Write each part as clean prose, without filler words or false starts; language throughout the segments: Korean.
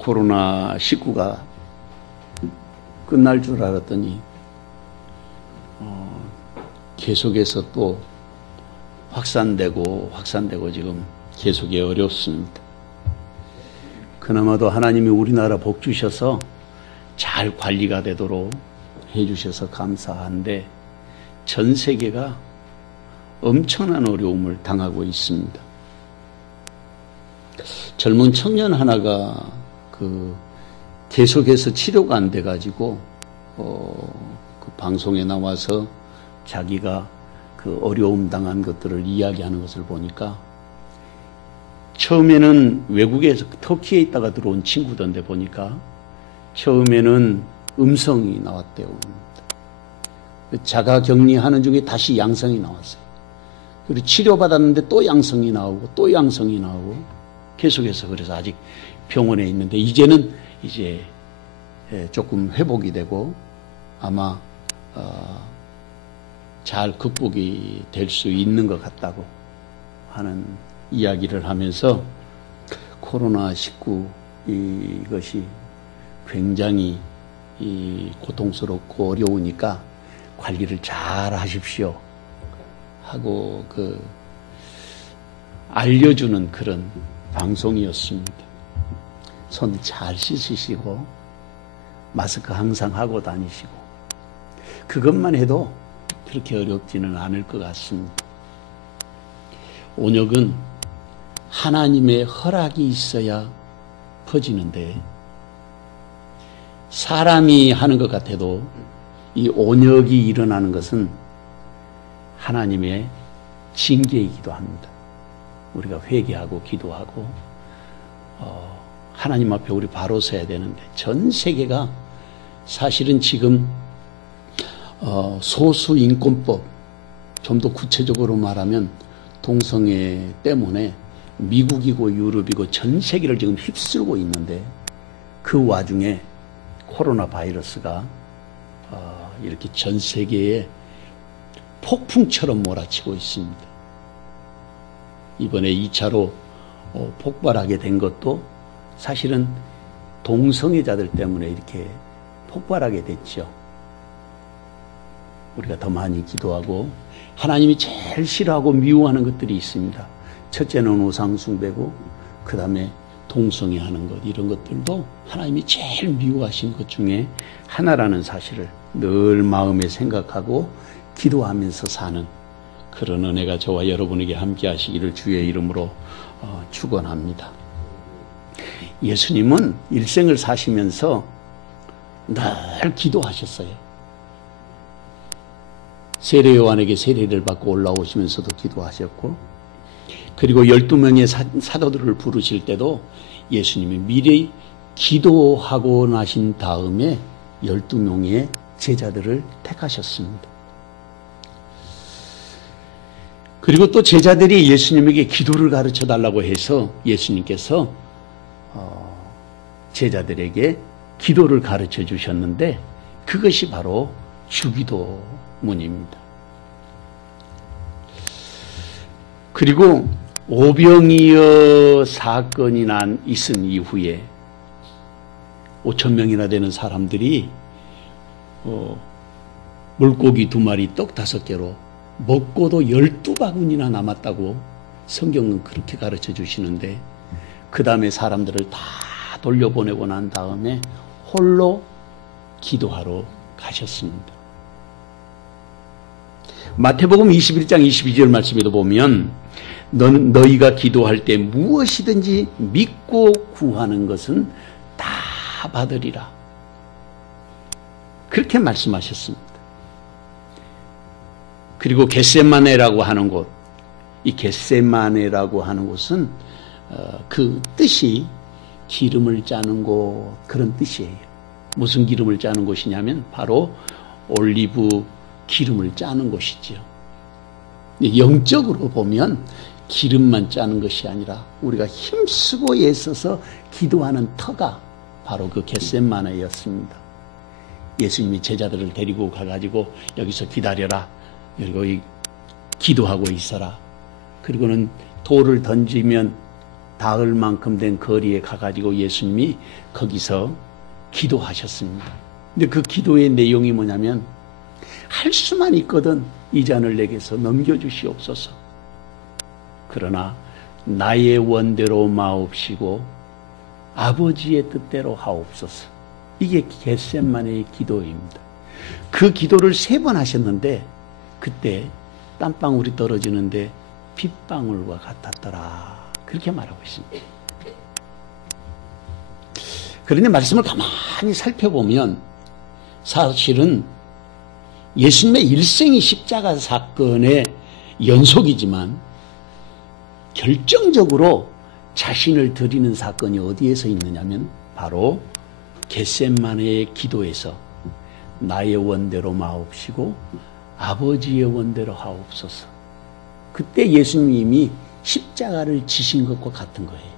코로나19가 끝날 줄 알았더니 계속해서 또 확산되고 지금 계속이 어렵습니다. 그나마도 하나님이 우리나라 복 주셔서 잘 관리가 되도록 해주셔서 감사한데 전 세계가 엄청난 어려움을 당하고 있습니다. 젊은 청년 하나가 계속해서 치료가 안 돼가지고 그 방송에 나와서 자기가 그 어려움 당한 것들을 이야기하는 것을 보니까 처음에는 외국에서 터키에 있다가 들어온 친구던데 보니까 처음에는 음성이 나왔대요. 자가 격리하는 중에 다시 양성이 나왔어요. 그리고 치료받았는데 또 양성이 나오고 또 양성이 나오고 계속해서 그래서 아직 병원에 있는데 이제는 이제 조금 회복이 되고 아마 잘 극복이 될 수 있는 것 같다고 하는 이야기를 하면서 코로나19 이것이 굉장히 고통스럽고 어려우니까 관리를 잘 하십시오 하고 알려주는 그런 방송이었습니다. 손 잘 씻으시고 마스크 항상 하고 다니시고 그것만 해도 그렇게 어렵지는 않을 것 같습니다. 온역은 하나님의 허락이 있어야 퍼지는데 사람이 하는 것 같아도 이 온역이 일어나는 것은 하나님의 징계이기도 합니다. 우리가 회개하고 기도하고 하나님 앞에 우리 바로 서야 되는데 전 세계가 사실은 지금 소수인권법, 좀 더 구체적으로 말하면 동성애 때문에 미국이고 유럽이고 전 세계를 지금 휩쓸고 있는데 그 와중에 코로나 바이러스가 이렇게 전 세계에 폭풍처럼 몰아치고 있습니다. 이번에 2차로 폭발하게 된 것도 사실은 동성애자들 때문에 이렇게 폭발하게 됐죠. 우리가 더 많이 기도하고 하나님이 제일 싫어하고 미워하는 것들이 있습니다. 첫째는 우상숭배고 그 다음에 동성애하는 것 이런 것들도 하나님이 제일 미워하신 것 중에 하나라는 사실을 늘 마음에 생각하고 기도하면서 사는 그런 은혜가 저와 여러분에게 함께 하시기를 주의 이름으로 축원합니다. 예수님은 일생을 사시면서 늘 기도하셨어요. 세례 요한에게 세례를 받고 올라오시면서도 기도하셨고 그리고 12명의 사도들을 부르실 때도 예수님이 미리 기도하고 나신 다음에 12명의 제자들을 택하셨습니다. 그리고 또 제자들이 예수님에게 기도를 가르쳐 달라고 해서 예수님께서 제자들에게 기도를 가르쳐 주셨는데 그것이 바로 주기도문입니다. 그리고 오병이어 사건이 있은 이후에 5,000명이나 되는 사람들이 물고기 2마리 떡 5개로 먹고도 12바구니나 남았다고 성경은 그렇게 가르쳐 주시는데 그 다음에 사람들을 다 돌려보내고 난 다음에 홀로 기도하러 가셨습니다. 마태복음 21장 22절 말씀에도 보면 너희가 기도할 때 무엇이든지 믿고 구하는 것은 다 받으리라. 그렇게 말씀하셨습니다. 그리고 겟세마네라고 하는 곳, 이 겟세마네라고 하는 곳은 그 뜻이 기름을 짜는 곳 그런 뜻이에요. 무슨 기름을 짜는 곳이냐면 바로 올리브 기름을 짜는 곳이죠. 영적으로 보면 기름만 짜는 것이 아니라 우리가 힘쓰고 애써서 기도하는 터가 바로 그 겟세마네였습니다. 예수님이 제자들을 데리고 가가지고 여기서 기다려라. 그리고 기도하고 있어라. 그리고는 돌을 던지면 닿을 만큼 된 거리에 가가지고 예수님이 거기서 기도하셨습니다. 근데 그 기도의 내용이 뭐냐면, 할 수만 있거든 이 잔을 내게서 넘겨주시옵소서. 그러나 나의 원대로 마옵시고 아버지의 뜻대로 하옵소서. 이게 겟세마네의 기도입니다. 그 기도를 3번 하셨는데 그때 땀방울이 떨어지는데 빗방울과 같았더라. 그렇게 말하고 있습니다. 그런데 말씀을 가만히 살펴보면 사실은 예수님의 일생이 십자가 사건의 연속이지만 결정적으로 자신을 드리는 사건이 어디에서 있느냐면 바로 겟세마네의 기도에서 나의 원대로 마옵시고 아버지의 원대로 하옵소서. 그때 예수님이 십자가를 지신 것과 같은 거예요.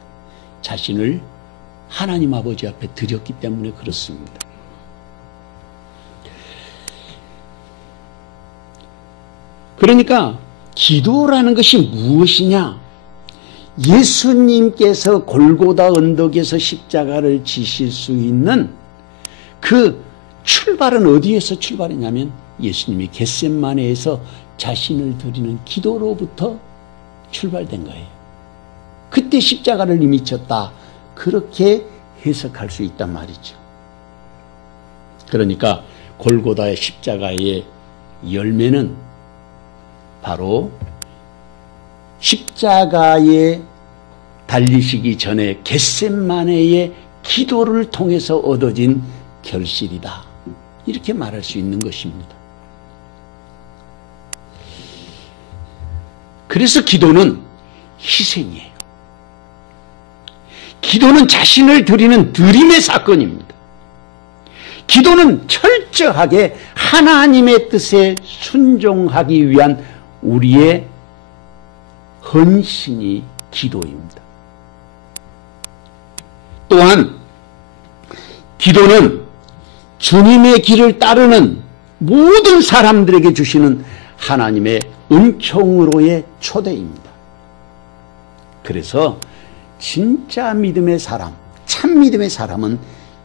자신을 하나님 아버지 앞에 드렸기 때문에 그렇습니다. 그러니까 기도라는 것이 무엇이냐? 예수님께서 골고다 언덕에서 십자가를 지실 수 있는 그 출발은 어디에서 출발했냐면 예수님이 겟세마네에서 자신을 드리는 기도로부터 출발된 거예요. 그때 십자가를 이미 쳤다. 그렇게 해석할 수 있단 말이죠. 그러니까 골고다의 십자가의 열매는 바로 십자가에 달리시기 전에 겟세마네의 기도를 통해서 얻어진 결실이다. 이렇게 말할 수 있는 것입니다. 그래서 기도는 희생이에요. 기도는 자신을 드리는 드림의 사건입니다. 기도는 철저하게 하나님의 뜻에 순종하기 위한 우리의 헌신이 기도입니다. 또한 기도는 주님의 길을 따르는 모든 사람들에게 주시는 하나님의 은총으로의 초대입니다. 그래서 진짜 믿음의 사람, 참 믿음의 사람은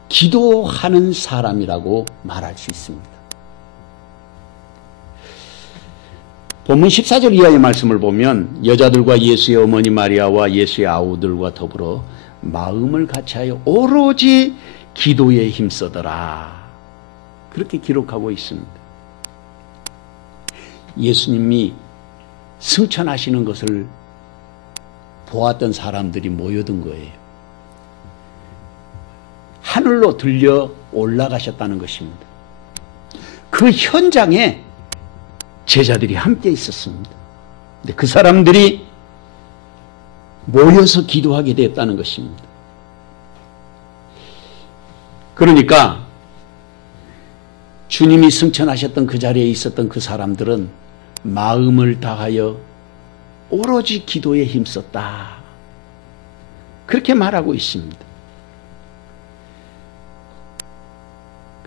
기도하는 사람이라고 말할 수 있습니다. 본문 14절 이하의 말씀을 보면 여자들과 예수의 어머니 마리아와 예수의 아우들과 더불어 마음을 같이하여 오로지 기도에 힘쓰더라. 그렇게 기록하고 있습니다. 예수님이 승천하시는 것을 보았던 사람들이 모여든 거예요. 하늘로 들려 올라가셨다는 것입니다. 그 현장에 제자들이 함께 있었습니다. 근데 그 사람들이 모여서 기도하게 되었다는 것입니다. 그러니까 주님이 승천하셨던 그 자리에 있었던 그 사람들은 마음을 다하여 오로지 기도에 힘썼다. 그렇게 말하고 있습니다.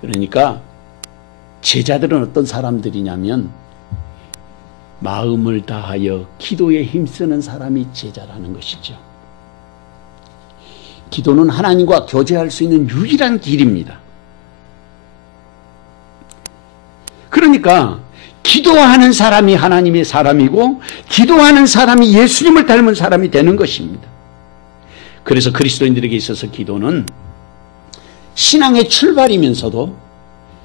그러니까 제자들은 어떤 사람들이냐면 마음을 다하여 기도에 힘쓰는 사람이 제자라는 것이죠. 기도는 하나님과 교제할 수 있는 유일한 길입니다. 그러니까 기도하는 사람이 하나님의 사람이고 기도하는 사람이 예수님을 닮은 사람이 되는 것입니다. 그래서 그리스도인들에게 있어서 기도는 신앙의 출발이면서도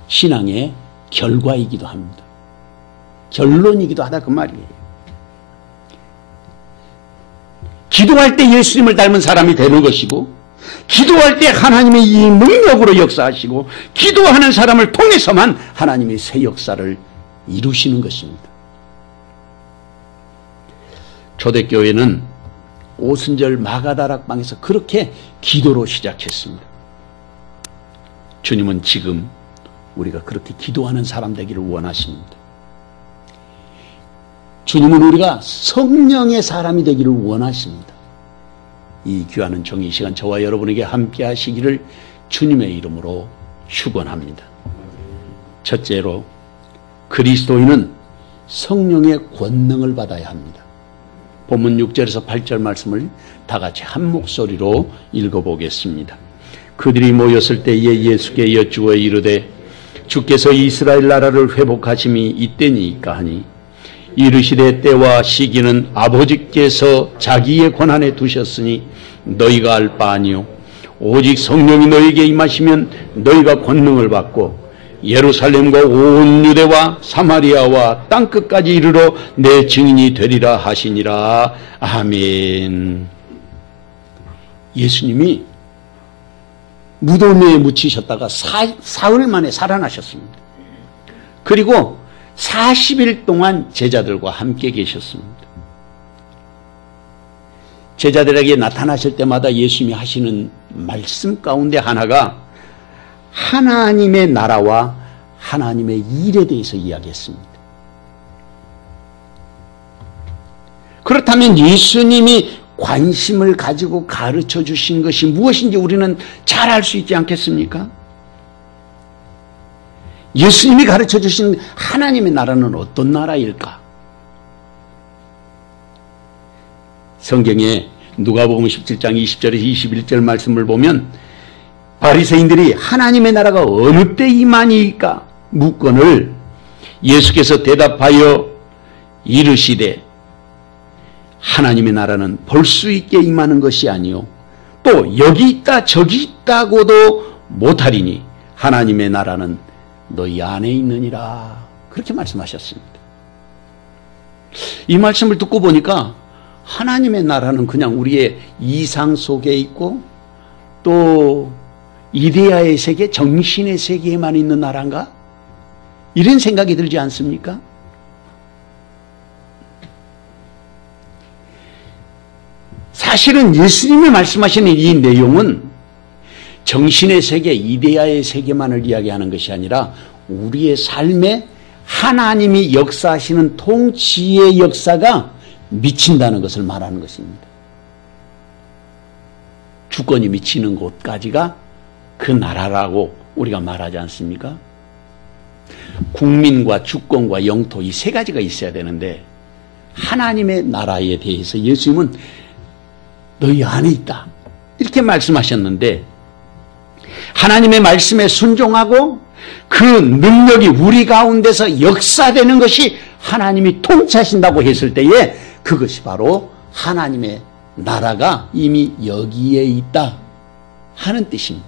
신앙의 결과이기도 합니다. 결론이기도 하다 그 말이에요. 기도할 때 예수님을 닮은 사람이 되는 것이고 기도할 때 하나님의 이 능력으로 역사하시고 기도하는 사람을 통해서만 하나님의 새 역사를 이루시는 것입니다. 초대교회는 오순절 마가다락방에서 그렇게 기도로 시작했습니다. 주님은 지금 우리가 그렇게 기도하는 사람 되기를 원하십니다. 주님은 우리가 성령의 사람이 되기를 원하십니다. 이 귀한 은총이 이 시간 저와 여러분에게 함께 하시기를 주님의 이름으로 축원합니다. 첫째로 그리스도인은 성령의 권능을 받아야 합니다. 본문 6절에서 8절 말씀을 다 같이 한 목소리로 읽어보겠습니다. 그들이 모였을 때에 예수께 여쭈어 이르되 주께서 이스라엘 나라를 회복하심이 이때니까 하니 이르시되 때와 시기는 아버지께서 자기의 권한에 두셨으니 너희가 알 바 아니요 오직 성령이 너희에게 임하시면 너희가 권능을 받고 예루살렘과 온 유대와 사마리아와 땅끝까지 이르러 내 증인이 되리라 하시니라. 아멘. 예수님이 무덤에 묻히셨다가 사흘 만에 살아나셨습니다. 그리고 40일 동안 제자들과 함께 계셨습니다. 제자들에게 나타나실 때마다 예수님이 하시는 말씀 가운데 하나가 하나님의 나라와 하나님의 일에 대해서 이야기했습니다. 그렇다면 예수님이 관심을 가지고 가르쳐 주신 것이 무엇인지 우리는 잘 알 수 있지 않겠습니까? 예수님이 가르쳐 주신 하나님의 나라는 어떤 나라일까? 성경에 누가복음 17장 20절에서 21절 말씀을 보면 바리새인들이 하나님의 나라가 어느 때 임하니까 묻건을 예수께서 대답하여 이르시되 하나님의 나라는 볼 수 있게 임하는 것이 아니요 또 여기 있다 저기 있다고도 못하리니 하나님의 나라는 너희 안에 있느니라. 그렇게 말씀하셨습니다. 이 말씀을 듣고 보니까 하나님의 나라는 그냥 우리의 이상 속에 있고 또 이데아의 세계, 정신의 세계에만 있는 나라인가? 이런 생각이 들지 않습니까? 사실은 예수님이 말씀하시는 이 내용은 정신의 세계, 이데아의 세계만을 이야기하는 것이 아니라 우리의 삶에 하나님이 역사하시는 통치의 역사가 미친다는 것을 말하는 것입니다. 주권이 미치는 곳까지가 그 나라라고 우리가 말하지 않습니까? 국민과 주권과 영토 이 세 가지가 있어야 되는데 하나님의 나라에 대해서 예수님은 너희 안에 있다 이렇게 말씀하셨는데 하나님의 말씀에 순종하고 그 능력이 우리 가운데서 역사되는 것이 하나님이 통치하신다고 했을 때에 그것이 바로 하나님의 나라가 이미 여기에 있다 하는 뜻입니다.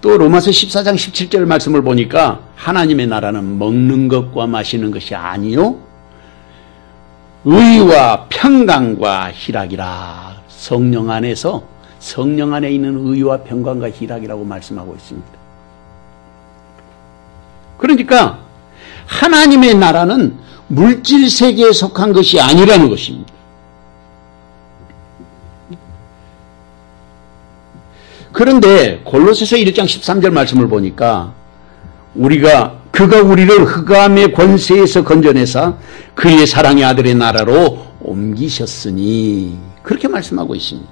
또 로마서 14장 17절 말씀을 보니까 하나님의 나라는 먹는 것과 마시는 것이 아니요 의와 평강과 희락이라. 성령 안에서 성령 안에 있는 의와 평강과 희락이라고 말씀하고 있습니다. 그러니까 하나님의 나라는 물질 세계에 속한 것이 아니라는 것입니다. 그런데 골로새서 1장 13절 말씀을 보니까 그가 우리를 흑암의 권세에서 건져내사 그의 사랑의 아들의 나라로 옮기셨으니 그렇게 말씀하고 있습니다.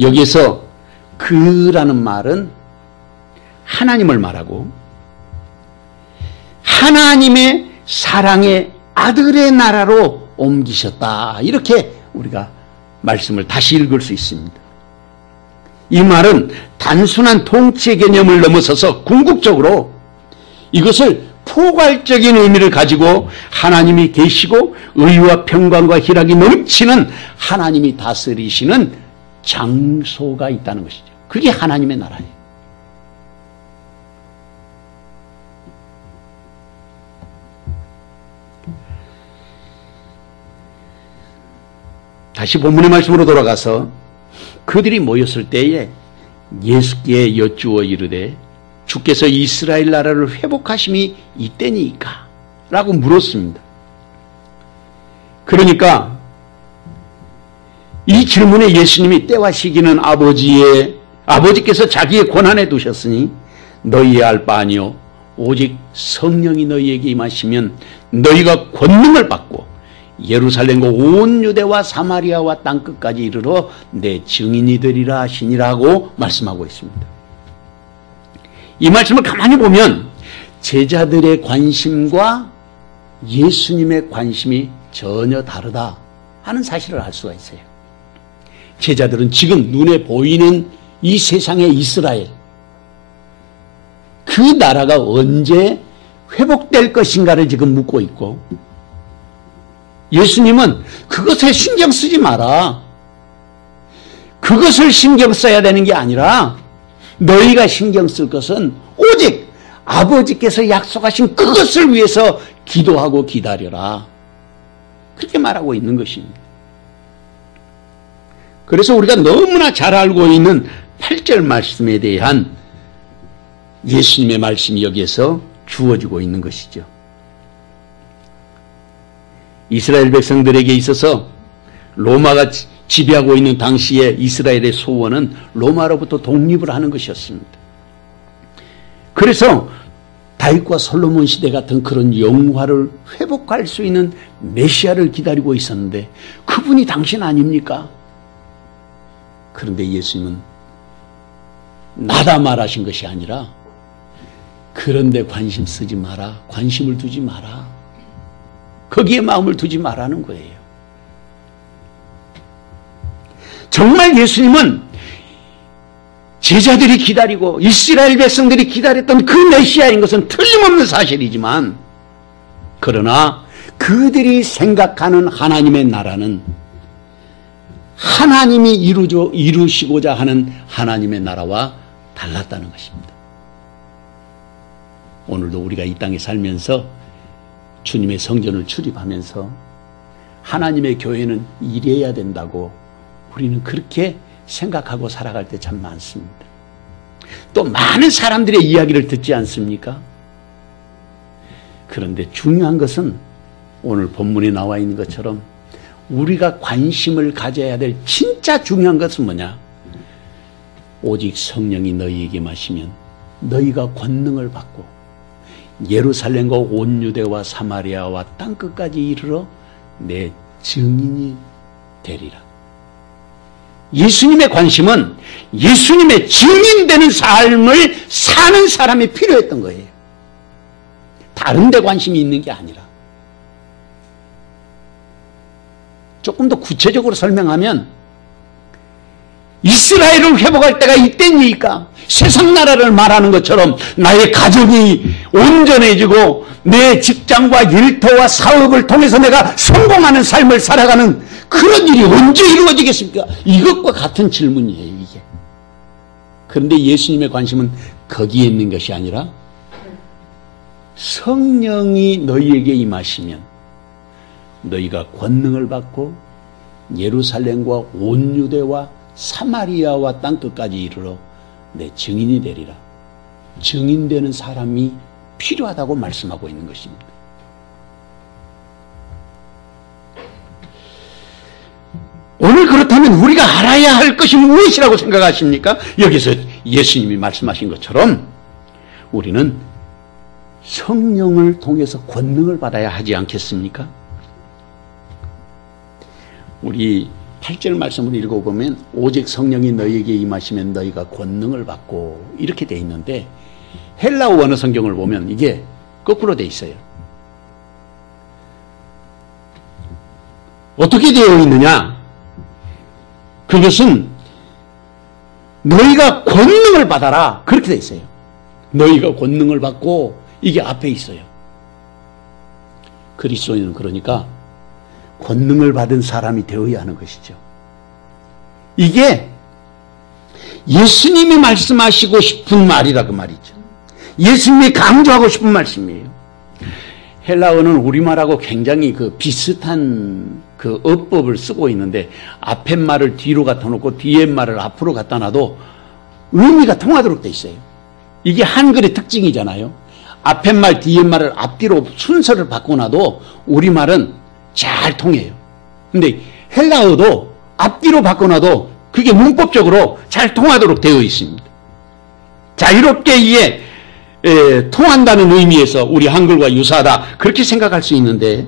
여기에서 그라는 말은 하나님을 말하고 하나님의 사랑의 아들의 나라로 옮기셨다 이렇게 우리가 말씀을 다시 읽을 수 있습니다. 이 말은 단순한 통치의 개념을 넘어서서 궁극적으로 이것을 포괄적인 의미를 가지고 하나님이 계시고 의와 평강과 희락이 넘치는 하나님이 다스리시는 장소가 있다는 것이죠. 그게 하나님의 나라예요. 다시 본문의 말씀으로 돌아가서 그들이 모였을 때에 예수께 여쭈어 이르되 주께서 이스라엘 나라를 회복하심이 이때니까 라고 물었습니다. 그러니까 이 질문에 예수님이 때와 시기는 아버지께서 자기의 권한에 두셨으니 너희의 알 바 아니요 오직 성령이 너희에게 임하시면 너희가 권능을 받고 예루살렘과 온 유대와 사마리아와 땅끝까지 이르러 내 증인이 되리라 하시니라고 말씀하고 있습니다. 이 말씀을 가만히 보면 제자들의 관심과 예수님의 관심이 전혀 다르다 하는 사실을 알 수가 있어요. 제자들은 지금 눈에 보이는 이 세상의 이스라엘, 그 나라가 언제 회복될 것인가를 지금 묻고 있고, 예수님은 그것에 신경 쓰지 마라. 그것을 신경 써야 되는 게 아니라 너희가 신경 쓸 것은 오직 아버지께서 약속하신 그것을 위해서 기도하고 기다려라. 그렇게 말하고 있는 것입니다. 그래서 우리가 너무나 잘 알고 있는 8절 말씀에 대한 예수님의 말씀이 여기에서 주어지고 있는 것이죠. 이스라엘 백성들에게 있어서 로마가 지배하고 있는 당시에 이스라엘의 소원은 로마로부터 독립을 하는 것이었습니다. 그래서 다윗과 솔로몬 시대 같은 그런 영화를 회복할 수 있는 메시아를 기다리고 있었는데 그분이 당신 아닙니까? 그런데 예수님은 나다 말하신 것이 아니라 그런데 관심 쓰지 마라. 관심을 두지 마라. 거기에 마음을 두지 마라는 거예요. 정말 예수님은 제자들이 기다리고 이스라엘 백성들이 기다렸던 그 메시아인 것은 틀림없는 사실이지만, 그러나 그들이 생각하는 하나님의 나라는 하나님이 이루시고자 하는 하나님의 나라와 달랐다는 것입니다. 오늘도 우리가 이 땅에 살면서 주님의 성전을 출입하면서 하나님의 교회는 이래야 된다고 우리는 그렇게 생각하고 살아갈 때 참 많습니다. 또 많은 사람들의 이야기를 듣지 않습니까? 그런데 중요한 것은 오늘 본문에 나와 있는 것처럼 우리가 관심을 가져야 될 진짜 중요한 것은 뭐냐? 오직 성령이 너희에게 마시면 너희가 권능을 받고 예루살렘과 온 유대와 사마리아와 땅끝까지 이르러 내 증인이 되리라. 예수님의 관심은 예수님의 증인되는 삶을 사는 사람이 필요했던 거예요. 다른 데 관심이 있는 게 아니라. 조금 더 구체적으로 설명하면 이스라엘을 회복할 때가 이때니까 세상 나라를 말하는 것처럼 나의 가정이 온전해지고 내 직장과 일터와 사업을 통해서 내가 성공하는 삶을 살아가는 그런 일이 언제 이루어지겠습니까? 이것과 같은 질문이에요, 이게. 그런데 예수님의 관심은 거기에 있는 것이 아니라 성령이 너희에게 임하시면 너희가 권능을 받고 예루살렘과 온 유대와 사마리아와 땅끝까지 이르러 내 증인이 되리라. 증인되는 사람이 필요하다고 말씀하고 있는 것입니다. 오늘 그렇다면 우리가 알아야 할 것이 무엇이라고 생각하십니까? 여기서 예수님이 말씀하신 것처럼 우리는 성령을 통해서 권능을 받아야 하지 않겠습니까? 우리 8절 말씀을 읽어보면 오직 성령이 너희에게 임하시면 너희가 권능을 받고 이렇게 돼 있는데 헬라어 원어 성경을 보면 이게 거꾸로 돼 있어요. 어떻게 되어 있느냐? 그것은 너희가 권능을 받아라 그렇게 돼 있어요. 너희가 권능을 받고 이게 앞에 있어요. 그리스도인은 그러니까 권능을 받은 사람이 되어야 하는 것이죠. 이게 예수님이 말씀하시고 싶은 말이라 그 말이죠. 예수님이 강조하고 싶은 말씀이에요. 헬라어는 우리말하고 굉장히 그 비슷한 그 어법을 쓰고 있는데 앞에 말을 뒤로 갖다 놓고 뒤에 말을 앞으로 갖다 놔도 의미가 통하도록 돼 있어요. 이게 한글의 특징이잖아요. 앞에 말 뒤에 말을 앞뒤로 순서를 바꿔놔도 우리말은 잘 통해요. 근데 헬라어도 앞뒤로 바꿔놔도 그게 문법적으로 잘 통하도록 되어 있습니다. 자유롭게 이해 통한다는 의미에서 우리 한글과 유사하다 그렇게 생각할 수 있는데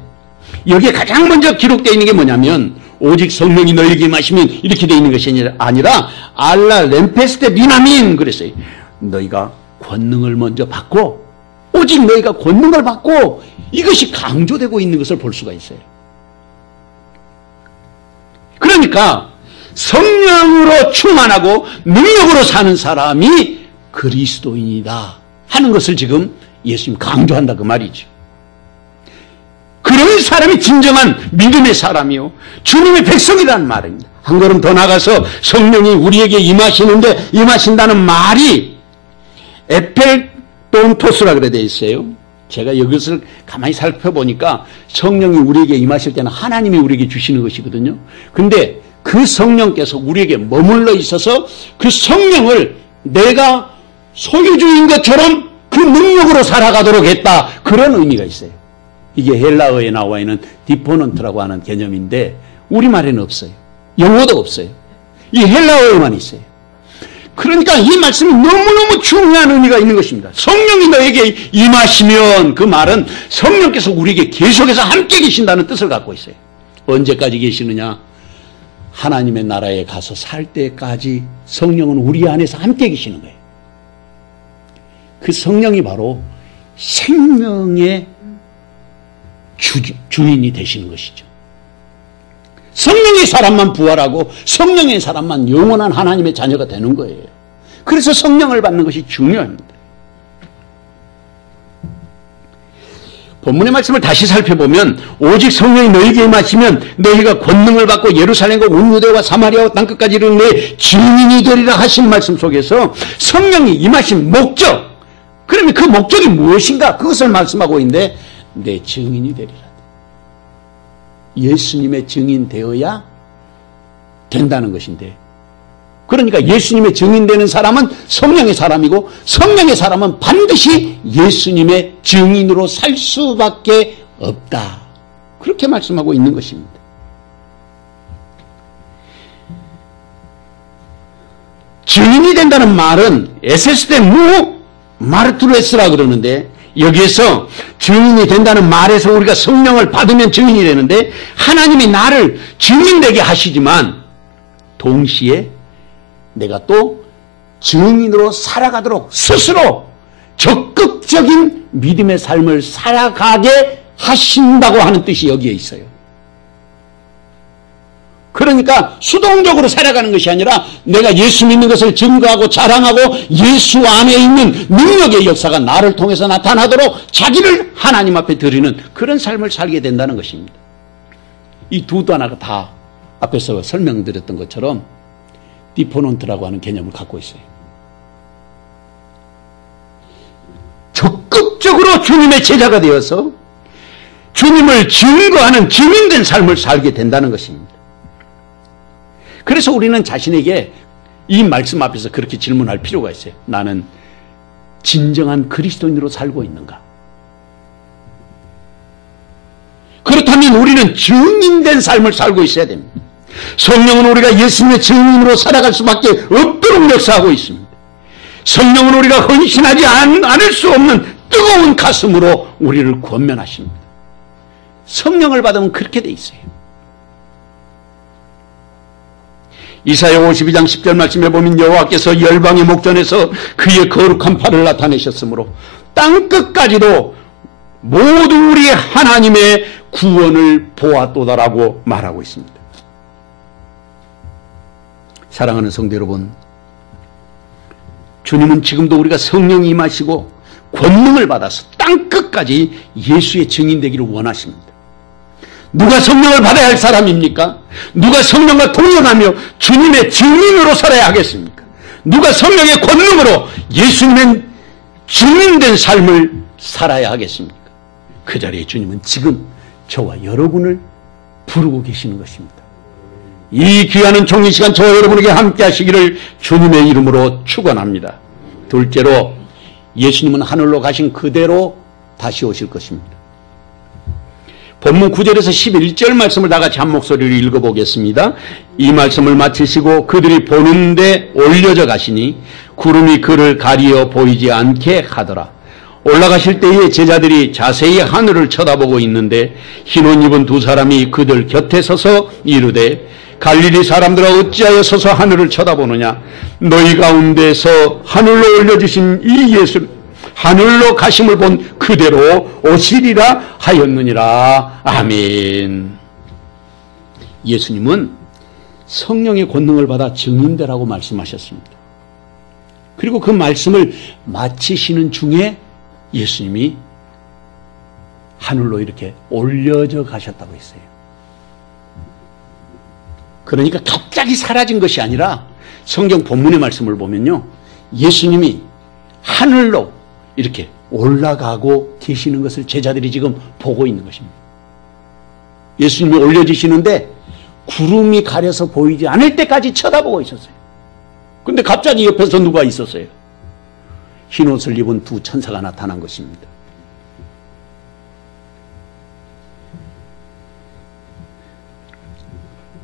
여기에 가장 먼저 기록되어 있는 게 뭐냐면 오직 성령이 너희에게 임하시면 이렇게 되어 있는 것이 아니라 알라 렘페스테 미나민 그랬어요. 너희가 권능을 먼저 받고 오직 너희가 권능을 받고 이것이 강조되고 있는 것을 볼 수가 있어요. 그러니까 성령으로 충만하고 능력으로 사는 사람이 그리스도인이다 하는 것을 지금 예수님 강조한다 그 말이죠. 그런 사람이 진정한 믿음의 사람이요 주님의 백성이라는 말입니다. 한 걸음 더 나가서 성령이 우리에게 임하신다는 말이 에펠돈토스라 그래 되어 있어요. 제가 이것을 가만히 살펴보니까 성령이 우리에게 임하실 때는 하나님이 우리에게 주시는 것이거든요. 근데 그 성령께서 우리에게 머물러 있어서 그 성령을 내가 소유주인 것처럼 그 능력으로 살아가도록 했다. 그런 의미가 있어요. 이게 헬라어에 나와 있는 디포넌트라고 하는 개념인데 우리말에는 없어요. 영어도 없어요. 이 헬라어에만 있어요. 그러니까 이 말씀이 너무너무 중요한 의미가 있는 것입니다. 성령이 너에게 임하시면 그 말은 성령께서 우리에게 계속해서 함께 계신다는 뜻을 갖고 있어요. 언제까지 계시느냐? 하나님의 나라에 가서 살 때까지 성령은 우리 안에서 함께 계시는 거예요. 그 성령이 바로 생명의 주인이 되시는 것이죠. 성령의 사람만 부활하고 성령의 사람만 영원한 하나님의 자녀가 되는 거예요. 그래서 성령을 받는 것이 중요합니다. 본문의 말씀을 다시 살펴보면 오직 성령이 너희에게 임하시면 너희가 권능을 받고 예루살렘과 온 유대와 사마리아와 땅끝까지 이르는 내 증인이 되리라 하신 말씀 속에서 성령이 임하신 목적, 그러면 그 목적이 무엇인가? 그것을 말씀하고 있는데 내 증인이 되리라. 예수님의 증인 되어야 된다는 것인데, 그러니까 예수님의 증인되는 사람은 성령의 사람이고 성령의 사람은 반드시 예수님의 증인으로 살 수밖에 없다. 그렇게 말씀하고 있는 것입니다. 증인이 된다는 말은 에세스데 무 마르투레스라 그러는데, 여기에서 증인이 된다는 말에서 우리가 성령을 받으면 증인이 되는데 하나님이 나를 증인되게 하시지만 동시에 내가 또 증인으로 살아가도록 스스로 적극적인 믿음의 삶을 살아가게 하신다고 하는 뜻이 여기에 있어요. 그러니까 수동적으로 살아가는 것이 아니라 내가 예수 믿는 것을 증거하고 자랑하고 예수 안에 있는 능력의 역사가 나를 통해서 나타나도록 자기를 하나님 앞에 드리는 그런 삶을 살게 된다는 것입니다. 이 두 단어가 다 앞에서 설명드렸던 것처럼 디포넌트라고 하는 개념을 갖고 있어요. 적극적으로 주님의 제자가 되어서 주님을 증거하는 증인된 삶을 살게 된다는 것입니다. 그래서 우리는 자신에게 이 말씀 앞에서 그렇게 질문할 필요가 있어요. 나는 진정한 그리스도인으로 살고 있는가? 그렇다면 우리는 증인된 삶을 살고 있어야 됩니다. 성령은 우리가 예수님의 증인으로 살아갈 수밖에 없도록 역사하고 있습니다. 성령은 우리가 헌신하지 않을 수 없는 뜨거운 가슴으로 우리를 권면하십니다. 성령을 받으면 그렇게 돼 있어요. 이사야 52장 10절 말씀에 보면 여호와께서 열방의 목전에서 그의 거룩한 팔을 나타내셨으므로 땅끝까지도 모두 우리의 하나님의 구원을 보았도다라고 말하고 있습니다. 사랑하는 성도 여러분, 주님은 지금도 우리가 성령이 임하시고 권능을 받아서 땅끝까지 예수의 증인되기를 원하십니다. 누가 성령을 받아야 할 사람입니까? 누가 성령과 동행하며 주님의 증인으로 살아야 하겠습니까? 누가 성령의 권능으로 예수님의 증인된 삶을 살아야 하겠습니까? 그 자리에 주님은 지금 저와 여러분을 부르고 계시는 것입니다. 이 귀한 종이 시간 저와 여러분에게 함께 하시기를 주님의 이름으로 축원합니다. 둘째로 예수님은 하늘로 가신 그대로 다시 오실 것입니다. 본문 9절에서 11절 말씀을 다 같이 한 목소리로 읽어보겠습니다. 이 말씀을 마치시고 그들이 보는데 올려져 가시니 구름이 그를 가리어 보이지 않게 하더라. 올라가실 때에 제자들이 자세히 하늘을 쳐다보고 있는데 흰옷 입은 두 사람이 그들 곁에 서서 이르되 갈릴리 사람들아 어찌하여 서서 하늘을 쳐다보느냐? 너희 가운데서 하늘로 올려주신 이 예수 하늘로 가심을 본 그대로 오시리라 하였느니라. 아멘. 예수님은 성령의 권능을 받아 증인되라고 말씀하셨습니다. 그리고 그 말씀을 마치시는 중에 예수님이 하늘로 이렇게 올려져 가셨다고 했어요. 그러니까 갑자기 사라진 것이 아니라 성경 본문의 말씀을 보면요, 예수님이 하늘로 이렇게 올라가고 계시는 것을 제자들이 지금 보고 있는 것입니다. 예수님이 올려지시는데 구름이 가려서 보이지 않을 때까지 쳐다보고 있었어요. 그런데 갑자기 옆에서 누가 있었어요? 흰옷을 입은 두 천사가 나타난 것입니다.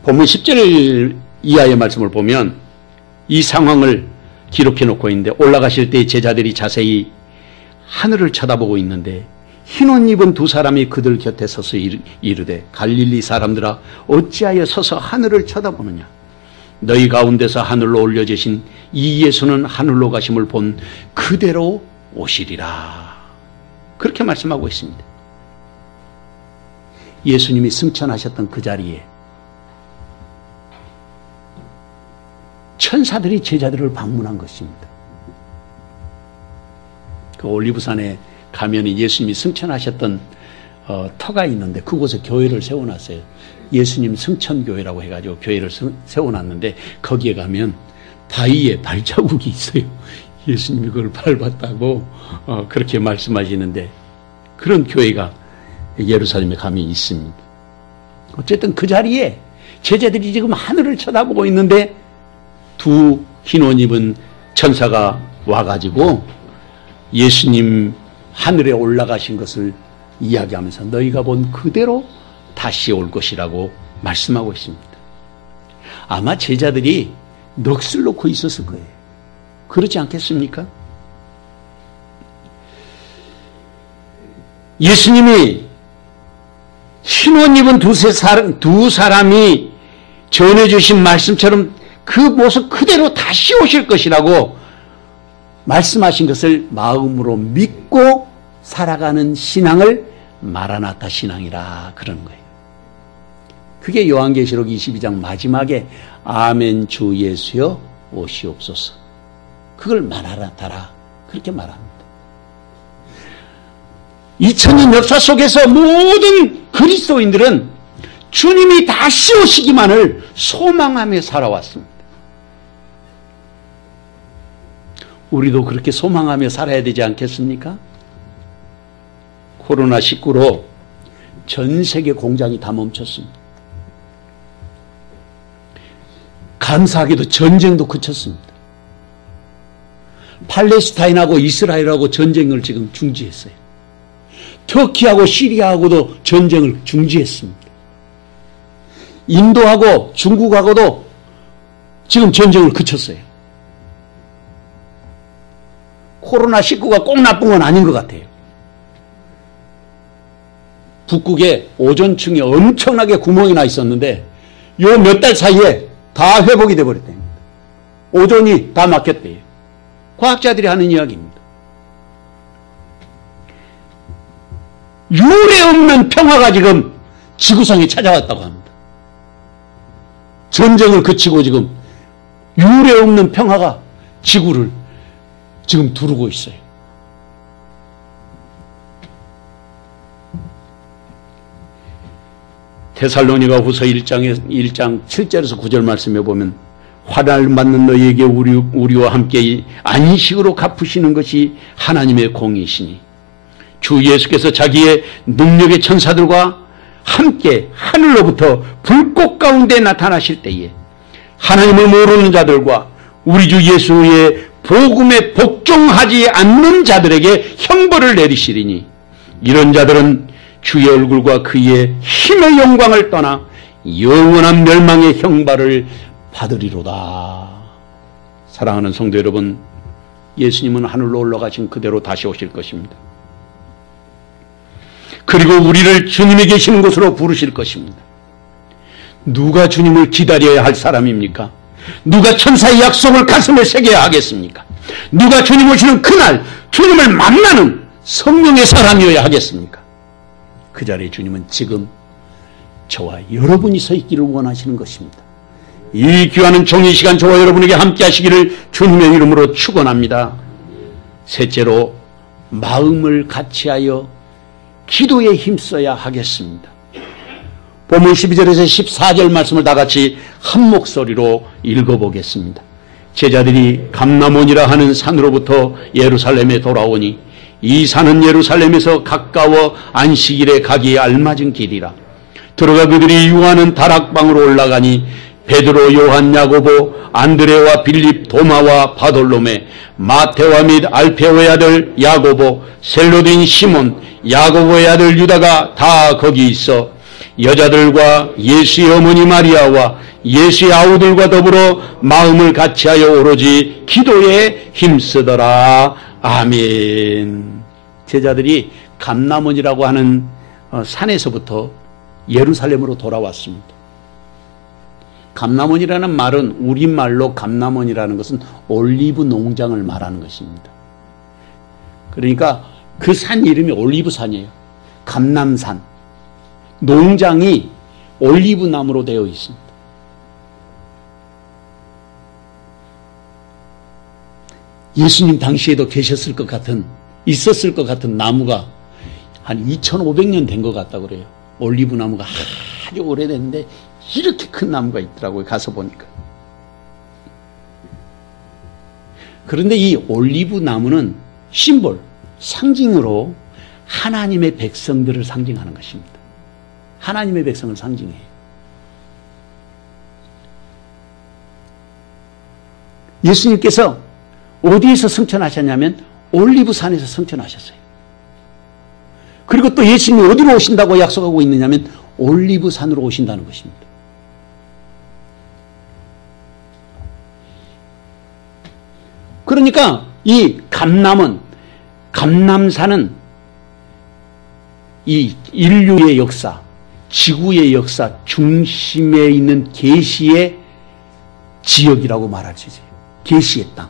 본문 10절 이하의 말씀을 보면 이 상황을 기록해 놓고 있는데, 올라가실 때 제자들이 자세히 하늘을 쳐다보고 있는데 흰옷 입은 두 사람이 그들 곁에 서서 이르되, 갈릴리 사람들아 어찌하여 서서 하늘을 쳐다보느냐? 너희 가운데서 하늘로 올려지신 이 예수는 하늘로 가심을 본 그대로 오시리라. 그렇게 말씀하고 있습니다. 예수님이 승천하셨던 그 자리에 천사들이 제자들을 방문한 것입니다. 그 올리브산에 가면 예수님이 승천하셨던 터가 있는데 그곳에 교회를 세워놨어요. 예수님 승천교회라고 해가지고 교회를 세워놨는데 거기에 가면 바위에 발자국이 있어요. 예수님이 그걸 밟았다고 그렇게 말씀하시는데, 그런 교회가 예루살렘에 가면 있습니다. 어쨌든 그 자리에 제자들이 지금 하늘을 쳐다보고 있는데 두 흰옷 입은 천사가 와가지고 예수님 하늘에 올라가신 것을 이야기하면서 너희가 본 그대로 다시 올 것이라고 말씀하고 있습니다. 아마 제자들이 넋을 놓고 있었을 거예요. 그렇지 않겠습니까? 예수님이 흰옷 입은 두 사람이 전해주신 말씀처럼 그 모습 그대로 다시 오실 것이라고 말씀하신 것을 마음으로 믿고 살아가는 신앙을 마라나타 신앙이라 그러는 거예요. 그게 요한계시록 22장 마지막에 아멘 주 예수여 오시옵소서, 그걸 마라나타라 그렇게 말합니다. 2000년 역사 속에서 모든 그리스도인들은 주님이 다시 오시기만을 소망하며 살아왔습니다. 우리도 그렇게 소망하며 살아야 되지 않겠습니까? 코로나19로 전 세계 공장이 다 멈췄습니다. 감사하게도 전쟁도 그쳤습니다. 팔레스타인하고 이스라엘하고 전쟁을 지금 중지했어요. 터키하고 시리아하고도 전쟁을 중지했습니다. 인도하고 중국하고도 지금 전쟁을 그쳤어요. 코로나19가 꼭 나쁜 건 아닌 것 같아요. 북극에 오존층에 엄청나게 구멍이 나 있었는데 요 몇 달 사이에 다 회복이 돼버렸대요. 오존이 다 막혔대요. 과학자들이 하는 이야기입니다. 유례 없는 평화가 지금 지구상에 찾아왔다고 합니다. 전쟁을 그치고 지금 유례 없는 평화가 지구를 지금 두르고 있어요. 데살로니가 후서 1장 7절에서 9절 말씀에 보면, 화를 받는 너희에게 우리와 함께 안식으로 갚으시는 것이 하나님의 공이시니 주 예수께서 자기의 능력의 천사들과 함께 하늘로부터 불꽃 가운데 나타나실 때에 하나님을 모르는 자들과 우리 주 예수의 복음에 복종하지 않는 자들에게 형벌을 내리시리니, 이런 자들은 주의 얼굴과 그의 힘의 영광을 떠나 영원한 멸망의 형벌을 받으리로다. 사랑하는 성도 여러분, 예수님은 하늘로 올라가신 그대로 다시 오실 것입니다. 그리고 우리를 주님이 계시는 곳으로 부르실 것입니다. 누가 주님을 기다려야 할 사람입니까? 누가 천사의 약속을 가슴에 새겨야 하겠습니까? 누가 주님 오시는 그날 주님을 만나는 성령의 사람이어야 하겠습니까? 그 자리에 주님은 지금 저와 여러분이 서 있기를 원하시는 것입니다. 이 귀한 종이 시간 저와 여러분에게 함께 하시기를 주님의 이름으로 축원합니다. 셋째로, 마음을 같이하여 기도에 힘써야 하겠습니다. 본문 12절에서 14절 말씀을 다 같이 한 목소리로 읽어보겠습니다. 제자들이 감람원이라 하는 산으로부터 예루살렘에 돌아오니 이 산은 예루살렘에서 가까워 안식일에 가기에 알맞은 길이라. 들어가 그들이 유하는 다락방으로 올라가니 베드로, 요한, 야고보, 안드레와 빌립, 도마와 바돌로메, 마테와 및 알페오의 아들 야고보, 셀로딘 시몬, 야고보의 아들 유다가 다 거기 있어 여자들과 예수의 어머니 마리아와 예수의 아우들과 더불어 마음을 같이하여 오로지 기도에 힘쓰더라. 아멘. 제자들이 감람원이라고 하는 산에서부터 예루살렘으로 돌아왔습니다. 감람원이라는 말은 우리말로 감람원이라는 것은 올리브 농장을 말하는 것입니다. 그러니까 그 산 이름이 올리브산이에요. 감람산. 농장이 올리브 나무로 되어 있습니다. 예수님 당시에도 계셨을 것 같은, 있었을 것 같은 나무가 한 2500년 된 것 같다고 그래요. 올리브 나무가 아주 오래됐는데 이렇게 큰 나무가 있더라고요. 가서 보니까. 그런데 이 올리브 나무는 심볼, 상징으로 하나님의 백성들을 상징하는 것입니다. 하나님의 백성을 상징해요. 예수님께서 어디에서 승천하셨냐면 올리브산에서 승천하셨어요. 그리고 또 예수님이 어디로 오신다고 약속하고 있느냐면 올리브산으로 오신다는 것입니다. 그러니까 이 감람산은 이 인류의 역사, 지구의 역사 중심에 있는 계시의 지역이라고 말할 수 있어요. 계시의 땅.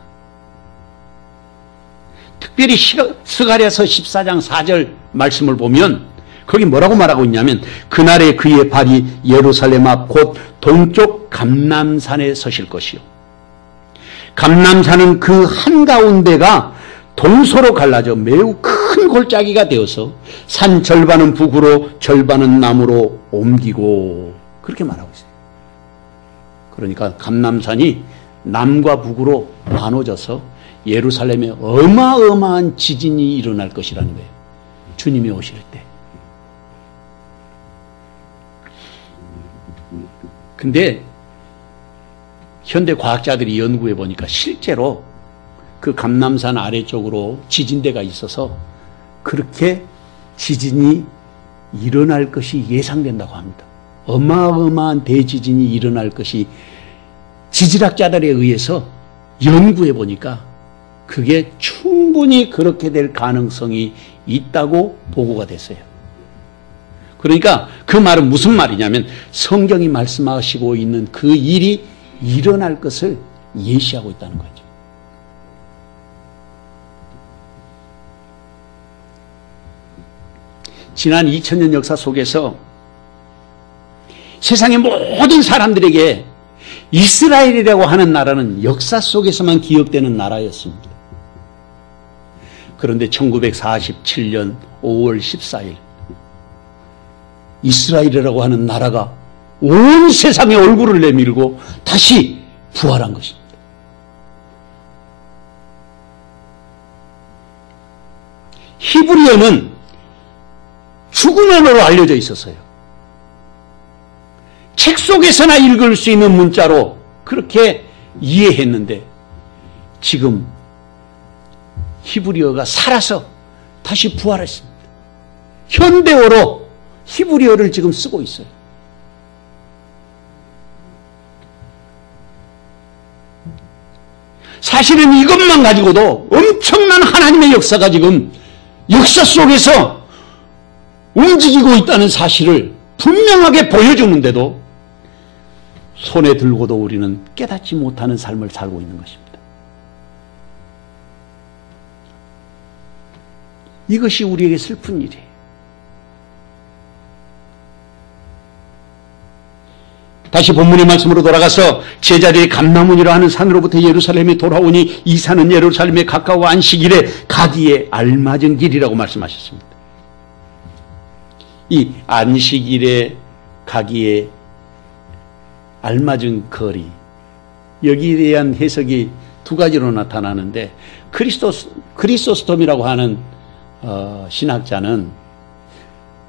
특별히 스가랴서 14장 4절 말씀을 보면 거기 뭐라고 말하고 있냐면 그날에 그의 발이 예루살렘 앞 곧 동쪽 감람산에 서실 것이요. 감람산은 그 한가운데가 동서로 갈라져 매우 큰 골짜기가 되어서 산 절반은 북으로 절반은 남으로 옮기고 그렇게 말하고 있어요. 그러니까 감람산이 남과 북으로 나눠져서 예루살렘에 어마어마한 지진이 일어날 것이라는 거예요. 주님이 오실 때. 근데 현대 과학자들이 연구해 보니까 실제로 그 감람산 아래쪽으로 지진대가 있어서 그렇게 지진이 일어날 것이 예상된다고 합니다. 어마어마한 대지진이 일어날 것이 지질학자들에 의해서 연구해 보니까 그게 충분히 그렇게 될 가능성이 있다고 보고가 됐어요. 그러니까 그 말은 무슨 말이냐면 성경이 말씀하시고 있는 그 일이 일어날 것을 예시하고 있다는 거죠. 지난 2000년 역사 속에서 세상의 모든 사람들에게 이스라엘이라고 하는 나라는 역사 속에서만 기억되는 나라였습니다. 그런데 1947년 5월 14일 이스라엘이라고 하는 나라가 온 세상에 얼굴을 내밀고 다시 부활한 것입니다. 히브리어는 죽은 언어로 알려져 있었어요. 책 속에서나 읽을 수 있는 문자로 그렇게 이해했는데 지금 히브리어가 살아서 다시 부활했습니다. 현대어로 히브리어를 지금 쓰고 있어요. 사실은 이것만 가지고도 엄청난 하나님의 역사가 지금 역사 속에서 움직이고 있다는 사실을 분명하게 보여주는데도 손에 들고도 우리는 깨닫지 못하는 삶을 살고 있는 것입니다. 이것이 우리에게 슬픈 일이에요. 다시 본문의 말씀으로 돌아가서 제자들이 감나무니라 하는 산으로부터 예루살렘에 돌아오니 이 산은 예루살렘에 가까워 안식일에 가기에 알맞은 길이라고 말씀하셨습니다. 이 안식일에 가기에 알맞은 거리, 여기에 대한 해석이 두 가지로 나타나는데, 크리소스톰이라고 하는 신학자는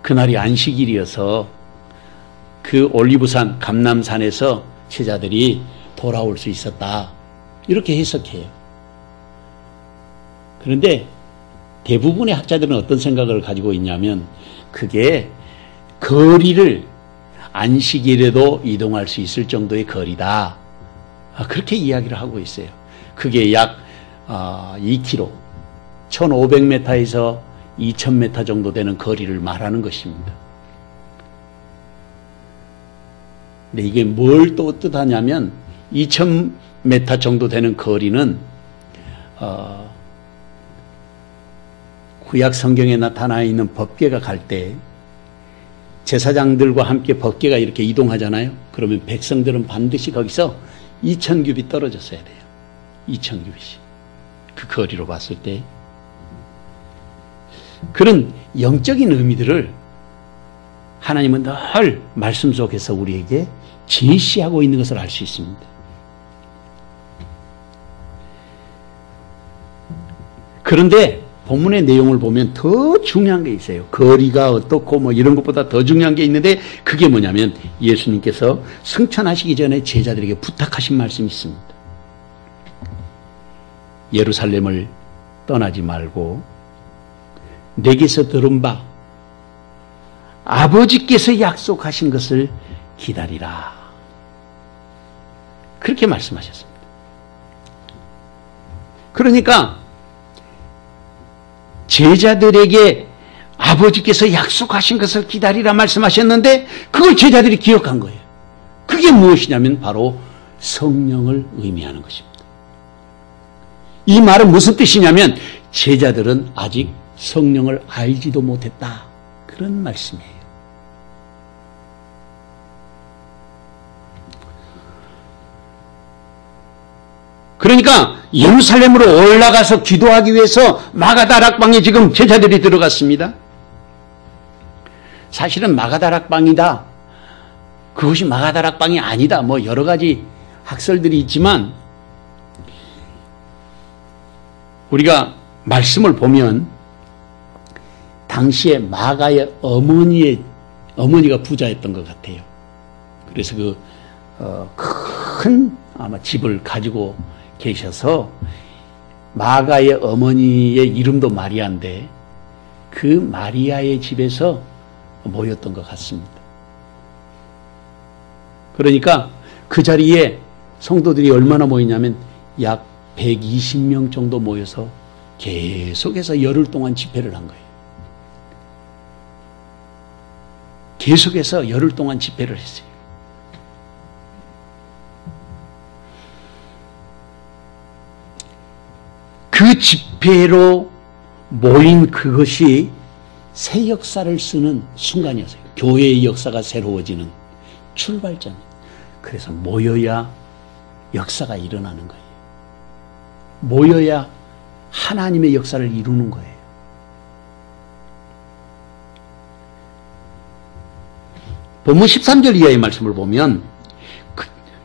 그날이 안식일이어서 그 올리브산 감람산에서 제자들이 돌아올 수 있었다, 이렇게 해석해요. 그런데 대부분의 학자들은 어떤 생각을 가지고 있냐면, 그게 거리를 안식일에도 이동할 수 있을 정도의 거리다, 그렇게 이야기를 하고 있어요. 그게 약 2km, 1500m에서 2000m 정도 되는 거리를 말하는 것입니다. 근데 이게 뭘 또 뜻하냐면, 2000m 정도 되는 거리는 구약 성경에 나타나 있는 법궤가 갈 때 제사장들과 함께 법궤가 이렇게 이동하잖아요. 그러면 백성들은 반드시 거기서 2000규빗 떨어졌어야 돼요. 2000규빗이. 그 거리로 봤을 때. 그런 영적인 의미들을 하나님은 늘 말씀 속에서 우리에게 제시하고 있는 것을 알 수 있습니다. 그런데 본문의 내용을 보면 더 중요한 게 있어요. 거리가 어떻고 뭐 이런 것보다 더 중요한 게 있는데, 그게 뭐냐면 예수님께서 승천하시기 전에 제자들에게 부탁하신 말씀이 있습니다. 예루살렘을 떠나지 말고 내게서 들은 바 아버지께서 약속하신 것을 기다리라, 그렇게 말씀하셨습니다. 그러니까 제자들에게 아버지께서 약속하신 것을 기다리라 말씀하셨는데, 그걸 제자들이 기억한 거예요. 그게 무엇이냐면 바로 성령을 의미하는 것입니다. 이 말은 무슨 뜻이냐면, 제자들은 아직 성령을 알지도 못했다, 그런 말씀이에요. 그러니까 예루살렘으로 올라가서 기도하기 위해서 마가다락방에 지금 제자들이 들어갔습니다. 사실은 마가다락방이다, 그것이 마가다락방이 아니다, 뭐 여러 가지 학설들이 있지만, 우리가 말씀을 보면 당시에 마가의 어머니가 부자였던 것 같아요. 그래서 큰 아마 집을 가지고 계셔서 마가의 어머니의 이름도 마리아인데, 그 마리아의 집에서 모였던 것 같습니다. 그러니까 그 자리에 성도들이 얼마나 모이냐면 약 120명 정도 모여서 계속해서 열흘 동안 집회를 한 거예요. 계속해서 열흘 동안 집회를 했어요. 그 집회로 모인 그것이 새 역사를 쓰는 순간이었어요. 교회의 역사가 새로워지는 출발점. 그래서 모여야 역사가 일어나는 거예요. 모여야 하나님의 역사를 이루는 거예요. 본문 13절 이하의 말씀을 보면,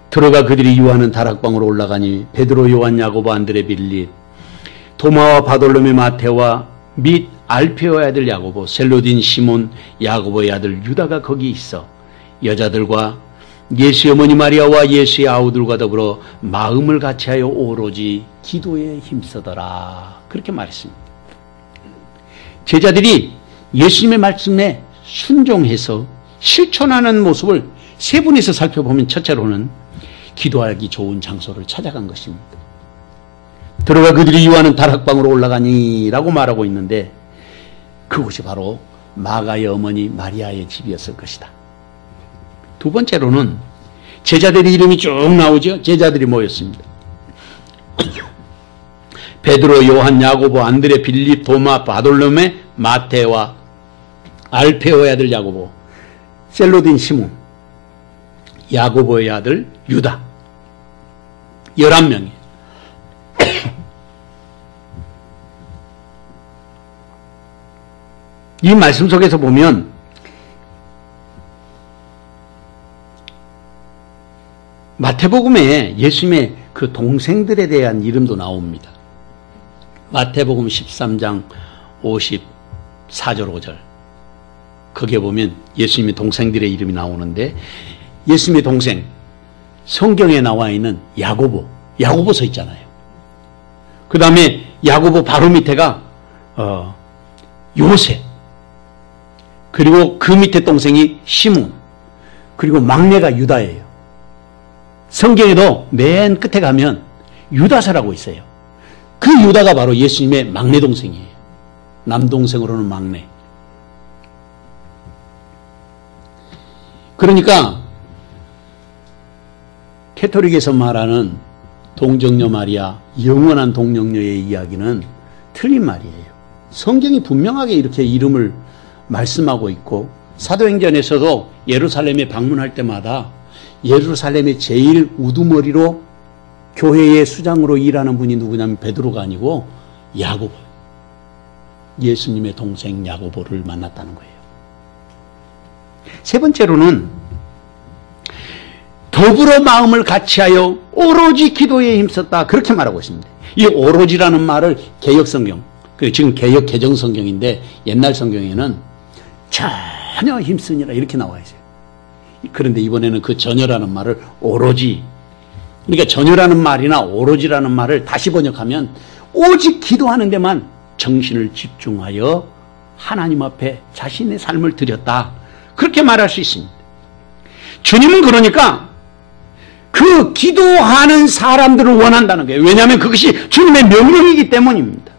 들어가 그들이 유하는 다락방으로 올라가니 베드로, 요한, 야고보, 안드레, 빌립, 도마와 바돌로메, 마테와 및 알페오의 아들 야고보, 셀로딘 시몬, 야고보의 아들 유다가 거기 있어 여자들과 예수의 어머니 마리아와 예수의 아우들과 더불어 마음을 같이하여 오로지 기도에 힘쓰더라, 그렇게 말했습니다. 제자들이 예수님의 말씀에 순종해서 실천하는 모습을 세 분에서 살펴보면, 첫째로는 기도하기 좋은 장소를 찾아간 것입니다. 들어가 그들이 유하는 다락방으로 올라가니 라고 말하고 있는데, 그곳이 바로 마가의 어머니 마리아의 집이었을 것이다. 두 번째로는 제자들의 이름이 쭉 나오죠. 제자들이 모였습니다. 베드로, 요한, 야고보, 안드레, 빌립, 도마, 바돌로메, 마테와 알페오의 아들 야고보, 셀로딘 시몬, 야고보의 아들 유다. 11명이에요. 이 말씀 속에서 보면 마태복음에 예수님의 그 동생들에 대한 이름도 나옵니다. 마태복음 13장 54절 5절 거기에 보면 예수님의 동생들의 이름이 나오는데, 예수님의 동생, 성경에 나와 있는 야고보, 야고보 서 있잖아요. 그 다음에 야고보 바로 밑에가 요셉, 그리고 그 밑에 동생이 시몬, 그리고 막내가 유다예요. 성경에도 맨 끝에 가면 유다서라고 있어요. 그 유다가 바로 예수님의 막내 동생이에요. 남동생으로는 막내. 그러니까 캐토릭에서 말하는 동정녀 마리아, 영원한 동정녀의 이야기는 틀린 말이에요. 성경이 분명하게 이렇게 이름을 말씀하고 있고, 사도행전에서도 예루살렘에 방문할 때마다 예루살렘의 제일 우두머리로 교회의 수장으로 일하는 분이 누구냐면 베드로가 아니고 야고보, 예수님의 동생 야고보를 만났다는 거예요. 세 번째로는 더불어 마음을 같이하여 오로지 기도에 힘썼다, 그렇게 말하고 있습니다. 이 오로지라는 말을 개역성경, 지금 개역 개정성경인데 옛날 성경에는 전혀 힘쓰니라 이렇게 나와 있어요. 그런데 이번에는 그 전혀라는 말을 오로지, 그러니까 전혀라는 말이나 오로지라는 말을 다시 번역하면 오직 기도하는 데만 정신을 집중하여 하나님 앞에 자신의 삶을 드렸다, 그렇게 말할 수 있습니다. 주님은 그러니까 그 기도하는 사람들을 원한다는 거예요. 왜냐하면 그것이 주님의 명령이기 때문입니다.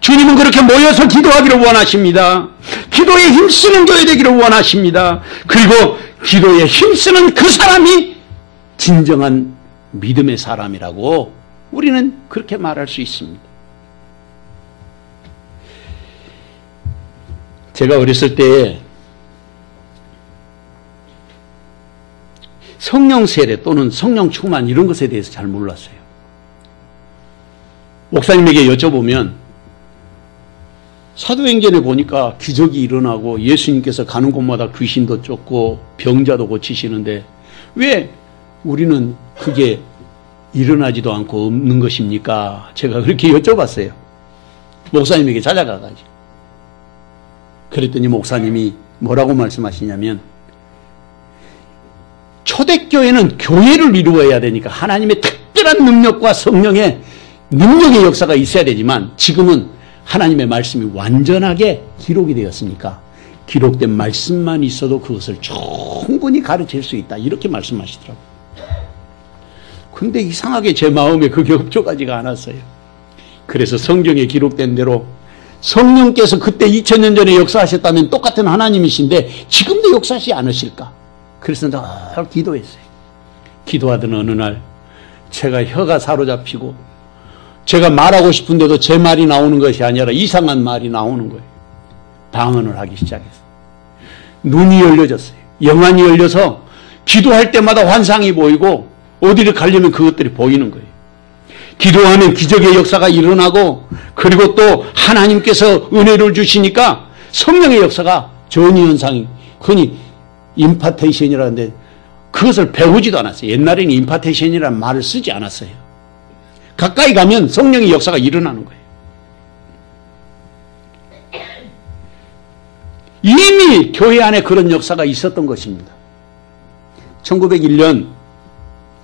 주님은 그렇게 모여서 기도하기를 원하십니다. 기도에 힘쓰는 교회 되기를 원하십니다. 그리고 기도에 힘쓰는 그 사람이 진정한 믿음의 사람이라고 우리는 그렇게 말할 수 있습니다. 제가 어렸을 때 성령 세례 또는 성령 충만 이런 것에 대해서 잘 몰랐어요. 목사님에게 여쭤보면 사도행전에 보니까 기적이 일어나고 예수님께서 가는 곳마다 귀신도 쫓고 병자도 고치시는데 왜 우리는 그게 일어나지도 않고 없는 것입니까? 제가 그렇게 여쭤봤어요. 목사님에게 찾아가가지고. 그랬더니 목사님이 뭐라고 말씀하시냐면, 초대교회는 교회를 이루어야 되니까 하나님의 특별한 능력과 성령의 능력의 역사가 있어야 되지만, 지금은 하나님의 말씀이 완전하게 기록이 되었으니까 기록된 말씀만 있어도 그것을 충분히 가르칠 수 있다, 이렇게 말씀하시더라고요. 근데 이상하게 제 마음에 그게 흡족하지가 않았어요. 그래서 성경에 기록된 대로 성령께서 그때 2000년 전에 역사하셨다면 똑같은 하나님이신데 지금도 역사하시지 않으실까? 그래서 늘 기도했어요. 기도하던 어느 날 제가 혀가 사로잡히고 제가 말하고 싶은데도 제 말이 나오는 것이 아니라 이상한 말이 나오는 거예요. 방언을 하기 시작했어요. 눈이 열려졌어요. 영안이 열려서 기도할 때마다 환상이 보이고 어디를 가려면 그것들이 보이는 거예요. 기도하면 기적의 역사가 일어나고, 그리고 또 하나님께서 은혜를 주시니까 성령의 역사가 전이현상이, 흔히 임파테이션이라는데 그것을 배우지도 않았어요. 옛날에는 임파테이션이라는 말을 쓰지 않았어요. 가까이 가면 성령의 역사가 일어나는 거예요. 이미 교회 안에 그런 역사가 있었던 것입니다. 1901년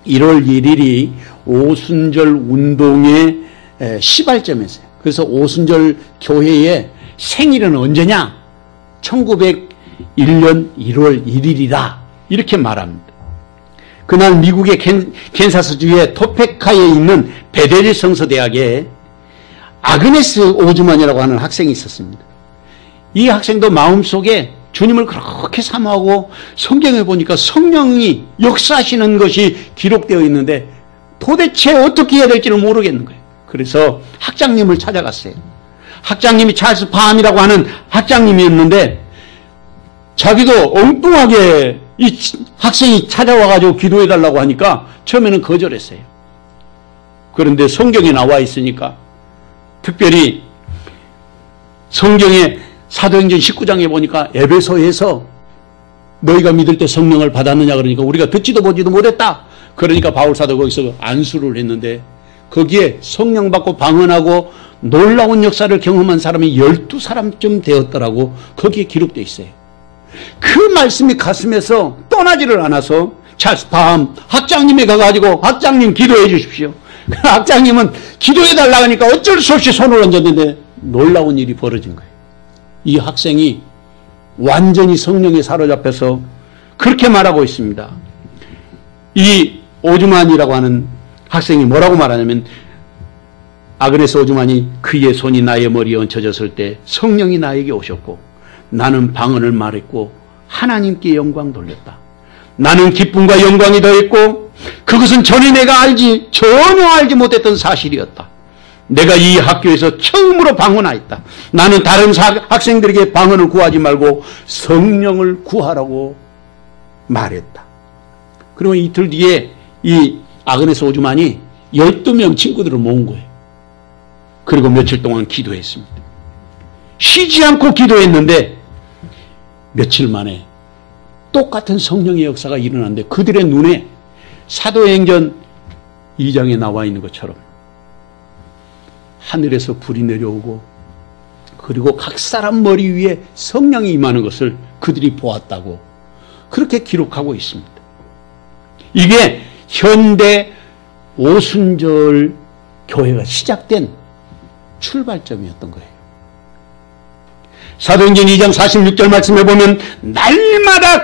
1월 1일이 오순절 운동의 시발점이었어요. 그래서 오순절 교회의 생일은 언제냐? 1901년 1월 1일이다. 이렇게 말합니다. 그날 미국의 캔사스주의 토페카에 있는 베델 성서대학에 아그네스 오즈만이라고 하는 학생이 있었습니다. 이 학생도 마음속에 주님을 그렇게 사모하고 성경에 보니까 성령이 역사하시는 것이 기록되어 있는데 도대체 어떻게 해야 될지를 모르겠는 거예요. 그래서 학장님을 찾아갔어요. 학장님이 찰스 밤이라고 하는 학장님이었는데 자기도 엉뚱하게 이 학생이 찾아와가지고 기도해달라고 하니까 처음에는 거절했어요. 그런데 성경에 나와 있으니까 특별히 성경에 사도행전 19장에 보니까 에베소에서 너희가 믿을 때 성령을 받았느냐 그러니까 우리가 듣지도 보지도 못했다. 그러니까 바울사도 거기서 안수를 했는데 거기에 성령 받고 방언하고 놀라운 역사를 경험한 사람이 12사람쯤 되었더라고. 거기에 기록되어 있어요. 그 말씀이 가슴에서 떠나지를 않아서 찰스 밤 학장님에 가가지고 학장님 기도해 주십시오. 학장님은 기도해 달라고 하니까 어쩔 수 없이 손을 얹었는데 놀라운 일이 벌어진 거예요. 이 학생이 완전히 성령에 사로잡혀서 그렇게 말하고 있습니다. 이 오즈만이라고 하는 학생이 뭐라고 말하냐면 아그네스 오즈만이 그의 손이 나의 머리에 얹혀졌을 때 성령이 나에게 오셨고 나는 방언을 말했고 하나님께 영광 돌렸다. 나는 기쁨과 영광이 더했고 그것은 전에 내가 전혀 알지 못했던 사실이었다. 내가 이 학교에서 처음으로 방언하였다. 나는 다른 학생들에게 방언을 구하지 말고 성령을 구하라고 말했다. 그러면 이틀 뒤에 이 아그네스 오즈만이 12명 친구들을 모은 거예요. 그리고 며칠 동안 기도했습니다. 쉬지 않고 기도했는데 며칠 만에 똑같은 성령의 역사가 일어났는데 그들의 눈에 사도행전 2장에 나와 있는 것처럼 하늘에서 불이 내려오고 그리고 각 사람 머리 위에 성령이 임하는 것을 그들이 보았다고 그렇게 기록하고 있습니다. 이게 현대 오순절 교회가 시작된 출발점이었던 거예요. 사도행전 2장 46절 말씀에 보면 날마다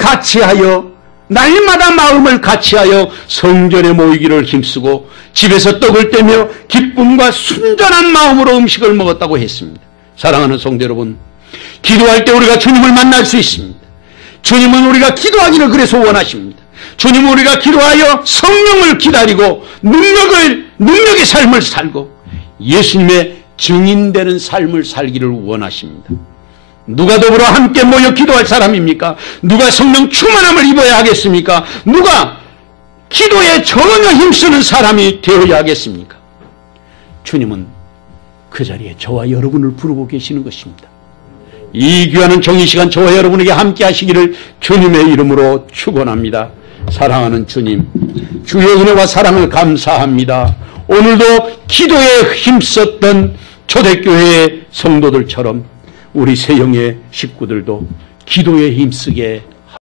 마음을 같이하여 성전에 모이기를 힘쓰고 집에서 떡을 떼며 기쁨과 순전한 마음으로 음식을 먹었다고 했습니다. 사랑하는 성도 여러분, 기도할 때 우리가 주님을 만날 수 있습니다. 주님은 우리가 기도하기를 그래서 원하십니다. 주님은 우리가 기도하여 성령을 기다리고 능력의 삶을 살고 예수님의 증인되는 삶을 살기를 원하십니다. 누가 더불어 함께 모여 기도할 사람입니까? 누가 성령 충만함을 입어야 하겠습니까? 누가 기도에 전혀 힘쓰는 사람이 되어야 하겠습니까? 주님은 그 자리에 저와 여러분을 부르고 계시는 것입니다. 이 귀한 정의시간 저와 여러분에게 함께 하시기를 주님의 이름으로 축원합니다. 사랑하는 주님, 주의 은혜와 사랑을 감사합니다. 오늘도 기도에 힘썼던 초대교회의 성도들처럼 우리 세영의 식구들도 기도에 힘쓰게